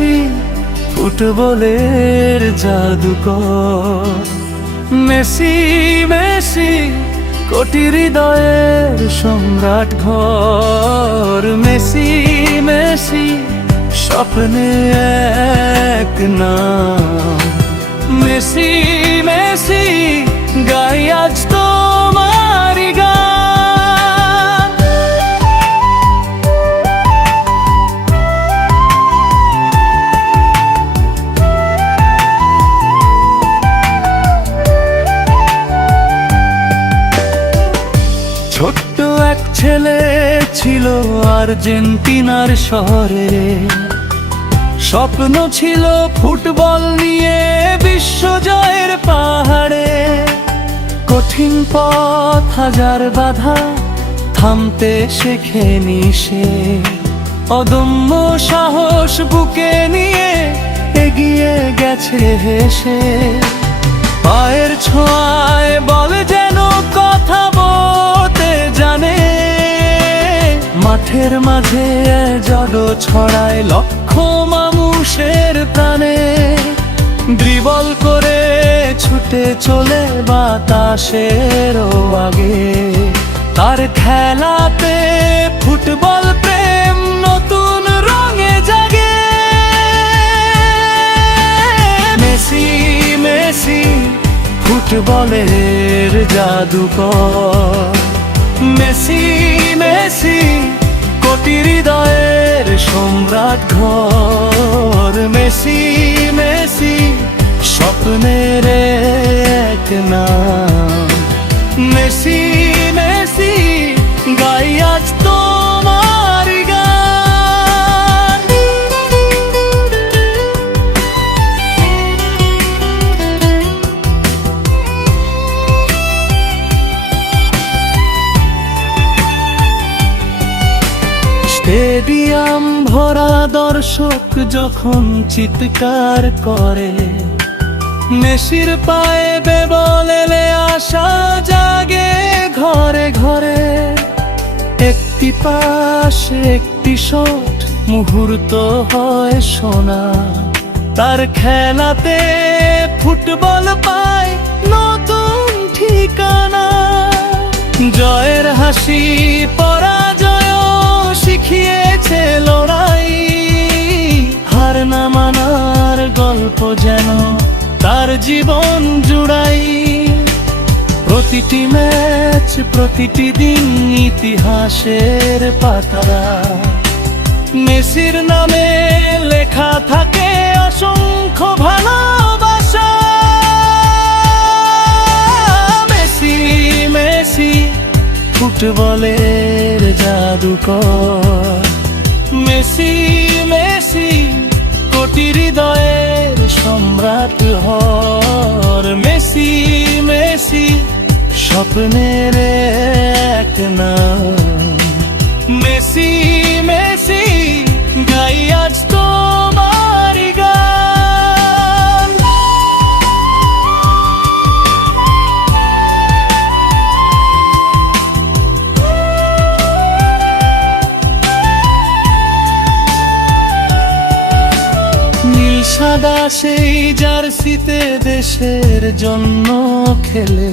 Messi ফুটবলের জাদুকর। Messi Messi কোটি হৃদয়ের সম্রাট ঘর। মেসি মেসি স্বপ্নে এক নাম। মেসি মেসি গাই আজ তোমারি গান। ছোট্ট এক ছেলে ছিল আর্জেন্টিনার শহরে। স্বপ্ন ছিল ফুটবল নিয়ে বিশ্বজয়ের পাহাড়ে। কঠিন পথ হাজার বাধা থামতে শেখেনি সে। অদম্য সাহস বুকে নিয়ে এগিয়ে গেছে হেসে। পায়ের ছোঁয়ায় বল যেন কথা বলতে জানে। মাঠের মাঝে জাদু ছড়ায় লক্ষ মানুষের প্রাণে। ড্রিবল করে ছুটে চলে বাতাসেরও আগে। তার খেলাতে ফুটবল প্রেম নতুন রঙে জাগে। মেসি মেসি ফুটবলের জাদুকর। মেসি মেসি কোটি হৃদয়ের সম্রাট ঘর। মেসি মেসি স্বপ্নের এক নাম। মেসি মেসি গাই আজ তোমারি গান। স্টেডিয়াম ভরা দর্শক যখন চিৎকার করে। মেসির পায়ে বেবল এলে আশা জাগে ঘরে ঘরে। একটি পাস একটি শট মুহূর্ত হয় সোনা। তার খেলাতে ফুটবল পায় নতুন ঠিকানা। জয়ের হাসি পরাজয় শিখিয়েছে লড়াই। হার না মানার গল্প যেন তার জীবন জুড়াই। প্রতিটি ম্যাচ প্রতিটি দিন ইতিহাসের পাতারা। মেসির নামে লেখা থাকে অসংখ্য ভালোবাসা। মেসি মেসি ফুটবলের জাদুকর। মেসি মেসি কোটি হৃদয়ের সম্রাট ঘর। মেসি মেসি স্বপ্নের এক নাম। মেসি মেসি গাই আজ তোমারি গান। নীল সাদা সেই জার্সিতে দেশের জন্য খেলে।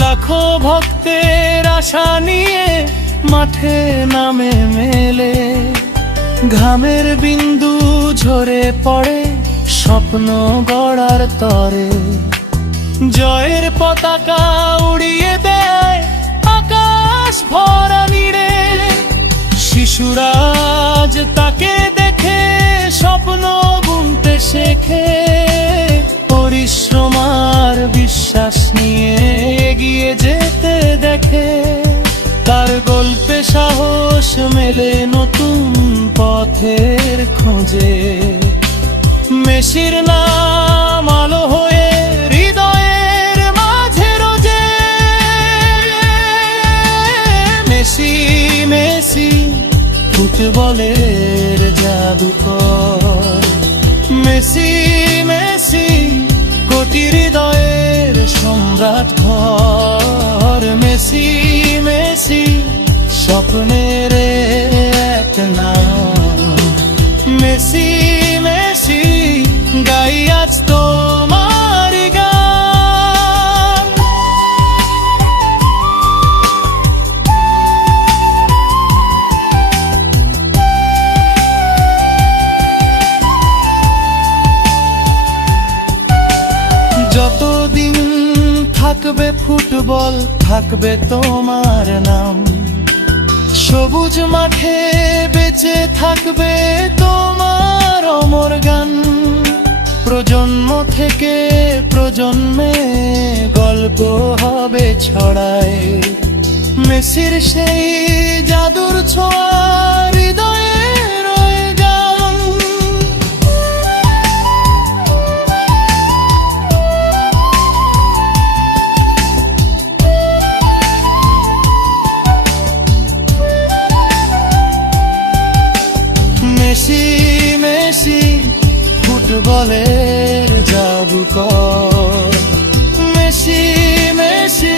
লাখো ভক্তের আশা নিয়ে মাঠে নামে মেলে। ঘামের বিন্দু ঝরে পড়ে স্বপ্ন গড়ার তরে। জয়ের পতাকা উড়িয়ে দেয় আকাশ ভরা নীড়ে। শিশুরা আজ তাকে দেখে স্বপ্ন বুনতে শেখে। পরিশ্রম আর বিশ্বাস নিয়ে এগিয়ে যেতে দেখে। তার গল্পে সাহস মেলে নতুন পথের খোঁজে। মেসির নাম আলো হয়ে হৃদয়ের মাঝে রোজে। মেসি মেসি ফুটবলের জাদুকর। মেসি মেসি কোটি হৃদয়ের সম্রাট ঘর। মেসি মেসি স্বপ্নের এক নাম। মেসি মেসি গাই আজ তোমার গান। যতদিন থাকবে ফুটবল থাকবে তোমার নাম, সবুজ মাঠে বেঁচে থাকবে তোমার অমর গান। প্রজন্ম থেকে প্রজন্মে গল্প হবে ছড়ায়, মেসির সেই জাদুর ছোঁয়া হৃদয়ে রয়ে গান। মেসি মেসি ফুটবলের জাদুকর, মেসি মেসি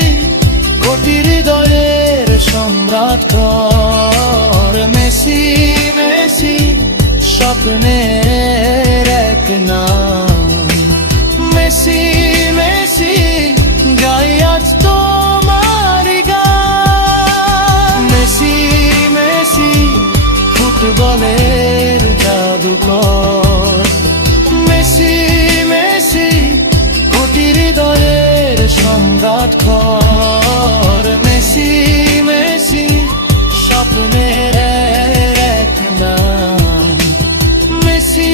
কোটি হৃদয়ের সম্রাট। মেসি মেসি স্বপ্নের এক নাম, মেসি মেসি গাই আজ তোমার গান। মেসি মেসি ফুটবলের জাদুকর, মেসি মেসি কোটি হৃদয়ের সম্রাট। মেসি মেসি স্বপ্নের এক নাম, মেসি